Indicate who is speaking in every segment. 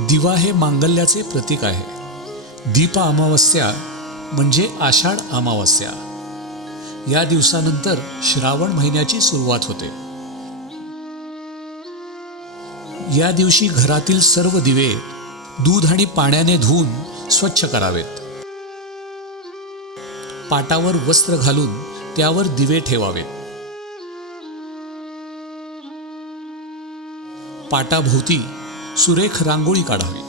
Speaker 1: दिवा हे मांगल्याचे प्रतीक आहे. दीप अमावस्या म्हणजे आषाढ अमावस्या. या दिवसानंतर श्रावण महिन्याची सुरुवात होते. या दिवशी घरातील सर्व दिवे दूध आणि पाण्याने धुवून स्वच्छ करावेत. पाटावर वस्त्र घालून त्यावर दिवे ठेवावेत. पाटाभोवती सुरेख रांगोळी काढावी.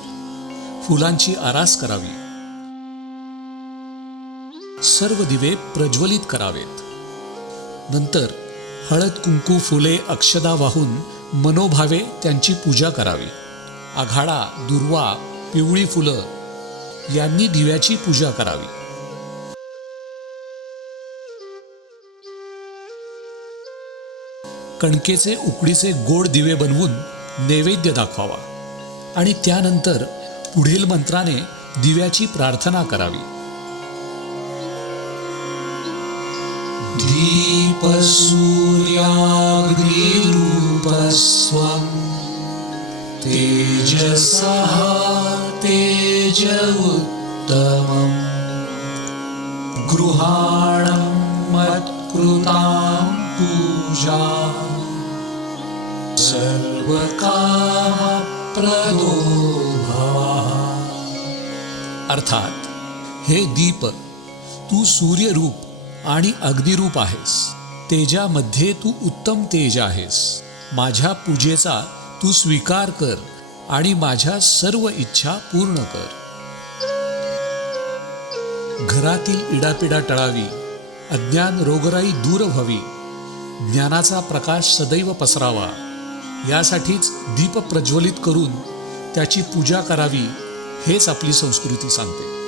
Speaker 1: फुलांची आरास करावी. सर्व दिवे प्रज्वलित करावेत. नंतर हळद कुंकू फुले अक्षदा वाहून मनोभावे त्यांची पूजा करावी. आघाडा दुर्वा पिवळी फुलं यांनी दिव्याची पूजा करावी. कणकेचे उकडीचे गोड दिवे बनवून नैवेद्य दाखवावा. आणि त्यानंतर पुढील मंत्राने दिव्याची प्रार्थना करावी. दीपसूर्याग्निरूपस्वं तेजसः तेज उत्तमम् गृहाणं मत्कृतां पूजा सर्वकामप्रदो अर्थात हे दीप तू सूर्यरूप आणि अग्निरूप आहेस. तेजामध्ये तू उत्तम तेज आहेस. माझ्या पूजेचा तू स्वीकार कर आणि माझ्या सर्व इच्छा पूर्ण कर. घरातील इडापिडा टळावी अज्ञान रोगराई दूर व्हावी. ज्ञानाचा प्रकाश सदैव पसरावा. यासाठीच दीप प्रज्वलित करून त्याची पूजा करावी हेच आपली संस्कृती सांगते.